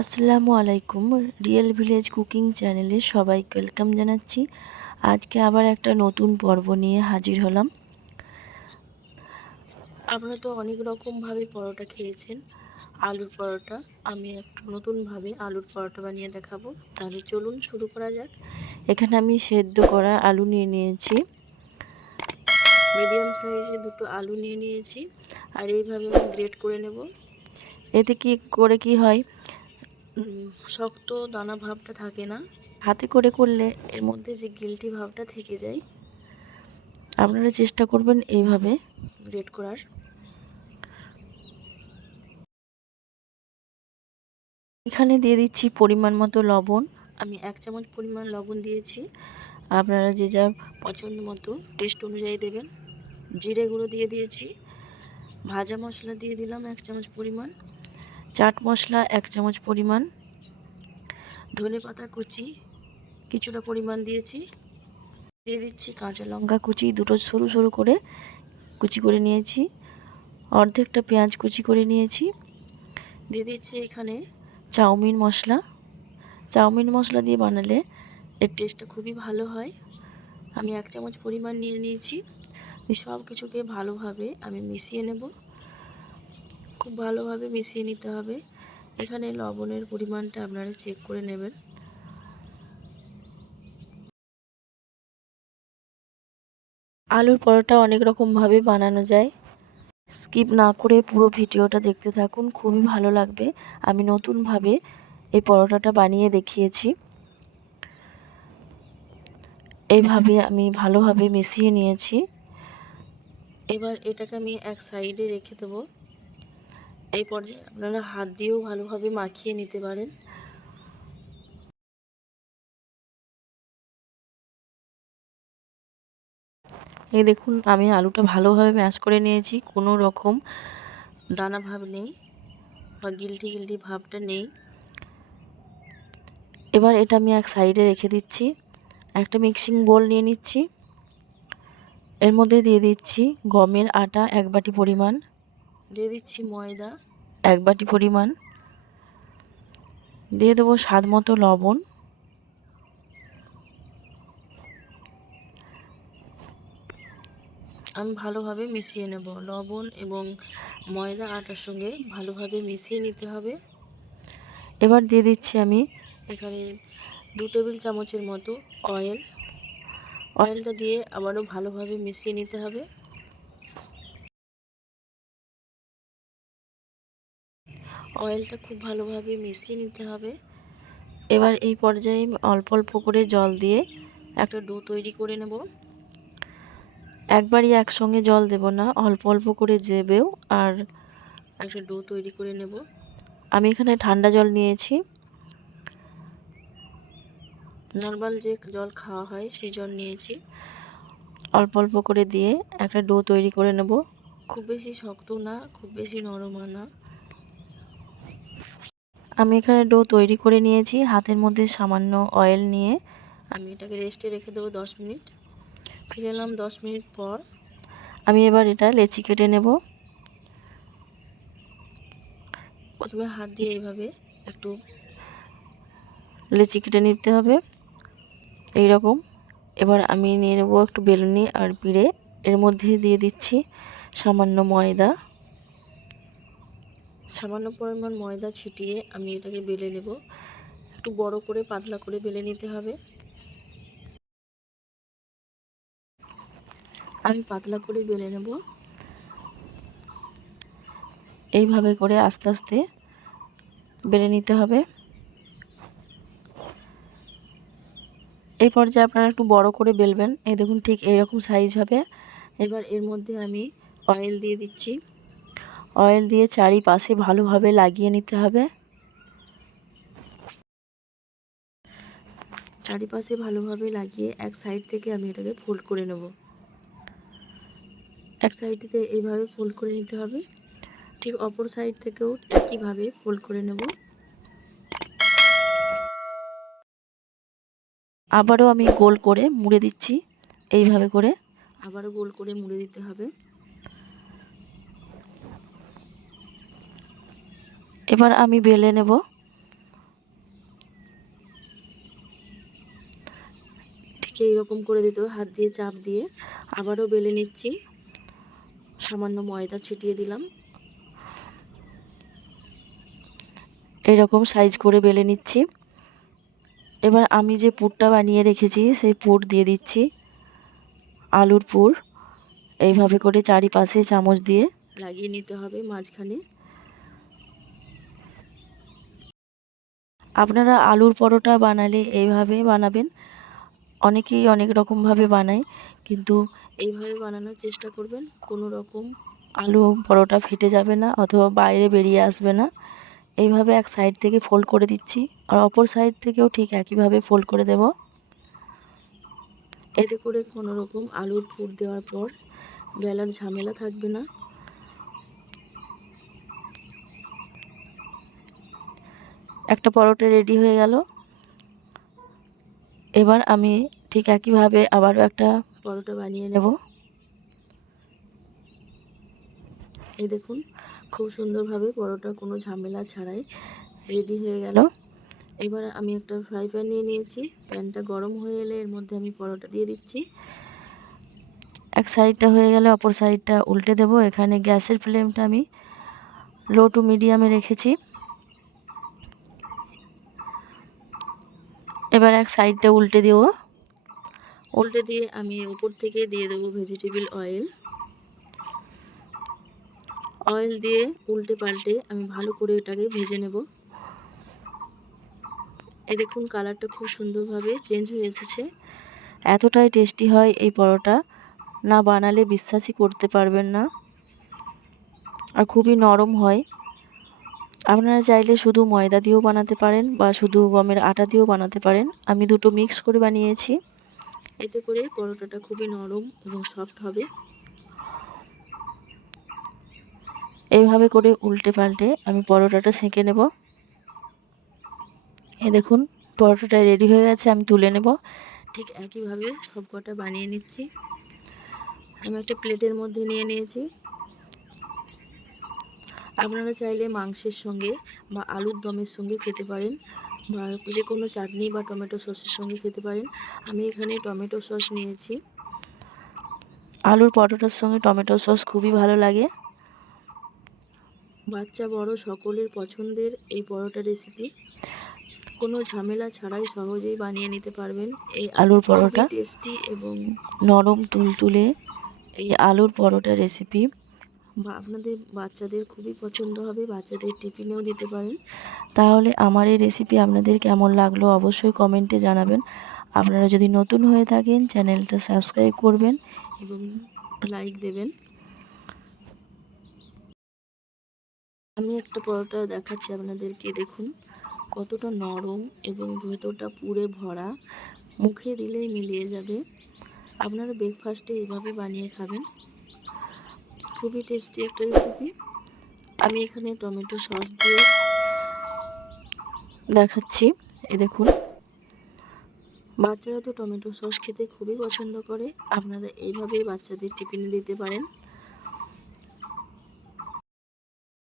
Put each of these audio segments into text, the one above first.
আসসালামু আলাইকুম real village cooking চ্যানেলে সবাইকে ওয়েলকাম জানাচ্ছি। আজকে আবার একটা নতুন পর্ব নিয়ে হাজির হলাম। আপনারা তো অনেক রকমভাবে পরোটা খেয়েছেন, আলুর পরোটা। আমি একটু নতুনভাবে আলুর পরোটা বানিয়ে দেখাবো। তাহলে চলুন শুরু করা যাক। এখানে আমি সেদ্ধ করা আলু নিয়ে নিয়েছি। মিডিয়াম সাইজে দুটো আলু নিয়ে নিয়েছি। আর এইভাবে আমি গ্রেট করে নেব। এতে কি করে কি হয়? শক্ত দানা ভাবটা থাকে না। হাতে করে করলে এর মধ্যে যে গিলটি ভাবটা থেকে যায়। আপনারা চেষ্টা করবেন এইভাবে। গ্রেট করার। এখানে দিয়ে দিচ্ছি পরিমাণ মতো লবণ। আমি এক চামচ পরিমাণ লবণ দিয়েছি। আপনারা যে যার পছন্দ মতো টেস্ট অনুযায়ী দেবেন। জিরে গুঁড়ো দিয়ে দিয়েছি। ভাজা মশলা দিয়ে দিলাম এক চামচ পরিমাণ। চাট মশলা এক চামচ পরিমাণ, ধনে পাতা কুচি কিছুটা পরিমাণ দিয়েছি, দিয়ে দিচ্ছি কাঁচা লঙ্কা কুচি, দুটো সরু সরু করে কুচি করে নিয়েছি, অর্ধেকটা পেঁয়াজ কুচি করে নিয়েছি, দিয়ে দিচ্ছি এখানে চাউমিন মশলা। চাউমিন মশলা দিয়ে বানালে এর টেস্টটা খুবই ভালো হয়। আমি এক চামচ পরিমাণ নিয়ে নিয়েছি সব কিছুকে ভালোভাবে আমি মিশিয়ে নেব। খুব ভালোভাবে মিশিয়ে নিতে হবে। এখানে লবণের পরিমাণটা আপনারা চেক করে নেবেন। আলুর পরোটা অনেক রকমভাবে বানানো যায়। স্কিপ না করে পুরো ভিডিওটা দেখতে থাকুন, খুবই ভালো লাগবে। আমি নতুনভাবে এই পরোটাটা বানিয়ে দেখিয়েছি। এইভাবে আমি ভালোভাবে মিশিয়ে নিয়েছি। এবার এটাকে আমি এক সাইডে রেখে দেবো। এই পর্যায়ে আপনারা হাত দিয়েও ভালোভাবে মাখিয়ে নিতে পারেন। এই দেখুন, আমি আলুটা ভালোভাবে ম্যাশ করে নিয়েছি, কোনো রকম দানা ভাব নেই বা গিলটি গিলটি ভাবটা নেই। এবার এটা আমি এক সাইডে রেখে দিচ্ছি, একটা মিক্সিং বোল নিয়ে নিচ্ছি। এর মধ্যে দিয়ে দিচ্ছি গমের আটা এক বাটি পরিমাণ। দিয়ে দিচ্ছি ময়দা। এক বাটি পরিমাণ। দিয়ে দেবো স্বাদ মতো লবণ। আমি ভালোভাবে মিশিয়ে নেব। লবণ এবং ময়দা আটার সঙ্গে ভালোভাবে মিশিয়ে নিতে হবে। এবার দিয়ে দিচ্ছি আমি এখানে দু টেবিল চামচের মতো অয়েল। অয়েলটা দিয়ে আবারও ভালোভাবে মিশিয়ে নিতে হবে। অয়েলটা খুব ভালোভাবে মিশিয়ে নিতে হবে। এবার এই পর্যায়ে অল্প অল্প করে জল দিয়ে একটা ডো তৈরি করে নেব। একবারই একসঙ্গে জল দেব না, অল্প অল্প করে দেবেও আর একটা ডো তৈরি করে নেব। আমি এখানে ঠান্ডা জল নিয়েছি। নর্মাল যে জল খাওয়া হয় সেই জল নিয়েছি। অল্প অল্প করে দিয়ে একটা ডো তৈরি করে নেব। খুব বেশি শক্ত না, খুব বেশি নরম না। আমি এখানে ডো তৈরি করে নিয়েছি। হাতের মধ্যে সামান্য অয়েল নিয়ে। আমি এটাকে রেস্টে রেখে দেবো দশ মিনিট। ফিরে এলাম দশ মিনিট পর। আমি এবার এটা লেচি কেটে নেব। প্রথমে হাত দিয়ে এইভাবে একটু লেচি কেটে নিতে হবে। এই রকম এবার আমি নিয়ে নেব একটু বেলুনি আর পিড়ে। এর মধ্যে দিয়ে দিচ্ছি সামান্য ময়দা। সামান্য পরিমাণ ময়দা ছিটিয়ে আমি এটাকে বেলে নেব। একটু বড় করে পাতলা করে বেলে নিতে হবে। আমি পাতলা করে বেলে নেব। এইভাবে করে আস্তে আস্তে বেলে নিতে হবে। এই পর্যায়ে আপনারা একটু বড় করে বেলবেন। এই দেখুন ঠিক এইরকম সাইজ হবে। এবার এর মধ্যে আমি অয়েল দিয়ে দিচ্ছি। অয়েল দিয়ে চারিপাশে ভালোভাবে লাগিয়ে নিতে হবে। চারিপাশে ভালোভাবে লাগিয়ে এক সাইড থেকে আমি এটাকে ফোল্ড করে নেব। এক সাইডে এইভাবে ফোল্ড করে নিতে হবে। ঠিক অপর সাইড থেকেও একইভাবে ফোল্ড করে নেব। আবারও আমি গোল করে মুড়ে দিচ্ছি। এইভাবে করে আবারও গোল করে মুড়ে দিতে হবে। এবার আমি বেলে নেব। ঠিক এইরকম করে দিতে হাত দিয়ে চাপ দিয়ে। আবারও বেলে নিচ্ছি। সামান্য ময়দা ছিটিয়ে দিলাম। এরকম সাইজ করে বেলে নিচ্ছি। এবার আমি যে পুরটা বানিয়ে রেখেছি সেই পুর দিয়ে দিচ্ছি। আলুর পুর এইভাবে করে চারিপাশে চামচ দিয়ে। লাগিয়ে নিতে হবে মাঝখানে। আপনারা আলুর পরোটা বানালে এইভাবে বানাবেন। অনেকেই অনেক রকমভাবে বানায়, কিন্তু এইভাবে বানানোর চেষ্টা করবেন। কোনো রকম আলু পরোটা ফেটে যাবে না অথবা বাইরে বেরিয়ে আসবে না। এইভাবে এক সাইড থেকে ফোল্ড করে দিচ্ছি আর অপর সাইড থেকেও ঠিক একইভাবে ফোল্ড করে দেব। এতে করে কোনো রকম আলুর পুর দেওয়ার পর বেলার ঝামেলা থাকবে না। একটা পরোটা রেডি হয়ে গেল। এবার আমি ঠিক একইভাবে আবারও একটা পরোটা বানিয়ে নেব। এই দেখুন, খুব সুন্দরভাবে পরোটা কোনো ঝামেলা ছাড়াই রেডি হয়ে গেল। এবার আমি একটা ফ্রাই প্যান নিয়ে নিয়েছি। প্যানটা গরম হয়ে এলে এর মধ্যে আমি পরোটা দিয়ে দিচ্ছি। এক সাইডটা হয়ে গেলে অপর সাইডটা উল্টে দেব। এখানে গ্যাসের ফ্লেমটা আমি লো টু মিডিয়ামে রেখেছি। এবার এক সাইডটা উল্টে দেবো। উল্টে দিয়ে আমি ওপর থেকে দিয়ে দেবো ভেজিটেবিল অয়েল অয়েল দিয়ে উল্টে পাল্টে আমি ভালো করে এটাকে ভেজে নেব। এই দেখুন কালারটা খুব সুন্দরভাবে চেঞ্জ হয়ে এসেছে। এতটাই টেস্টি হয় এই পরোটা। না বানালে বিশ্বাসই করতে পারবেন না। আর খুবই নরম হয়। আপনারা চাইলে শুধু ময়দা দিয়েও বানাতে পারেন বা শুধু গমের আটা দিয়েও বানাতে পারেন। আমি দুটো মিক্স করে বানিয়েছি। এতে করে পরোটাটা খুবই নরম এবং সফট হবে। এইভাবে করে উল্টে পাল্টে আমি পরোটাটা সেঁকে নেব। এ দেখুন, পরোটাটা রেডি হয়ে গেছে, আমি তুলে নেব। ঠিক একইভাবে সব কটা বানিয়ে নিচ্ছি। আমি একটা প্লেটের মধ্যে নিয়ে নিয়েছি। আপনারা চাইলে মাংসের সঙ্গে বা আলুর দমের সঙ্গে খেতে পারেন বা যে কোনো চাটনি বা টমেটো সসের সঙ্গে খেতে পারেন। আমি এখানে টমেটো সস নিয়েছি। আলুর পরোটার সঙ্গে টমেটো সস খুবই ভালো লাগে। বাচ্চা বড় সকলের পছন্দের এই পরোটা রেসিপি কোনো ঝামেলা ছাড়াই সহজেই বানিয়ে নিতে পারবেন। এই আলুর পরোটা। টেস্টি এবং নরম তুলতুলে এই আলুর পরোটা রেসিপি আপনাদের বাচ্চাদের খুবই পছন্দ হবে, বাচ্চাদের টিফিনেও দিতে পারেন। তাহলে আমার এই রেসিপি আপনাদের কেমন লাগল অবশ্যই কমেন্টে জানাবেন। আপনারা যদি নতুন হয়ে থাকেন, চ্যানেলটা সাবস্ক্রাইব করবেন এবং লাইক দেবেন। আমি একটা পরোটা দেখাচ্ছি আপনাদেরকে, দেখুন। কতটা নরম এবং ভেতরটা পুরে ভরা। মুখে দিলেই মিলিয়ে যাবে। আপনারা ব্রেকফাস্টে এভাবে বানিয়ে খাবেন। খুবই টেস্টি একটা রেসিপি আমি এখানে টমেটো সস দিয়ে দেখাচ্ছি। এ দেখুন। বাচ্চারা তো টমেটো সস খেতে খুবই পছন্দ করে। আপনারা এইভাবেই বাচ্চাদের টিফিনে দিতে পারেন।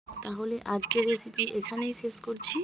তাহলে আজকের রেসিপি এখানেই শেষ করছি।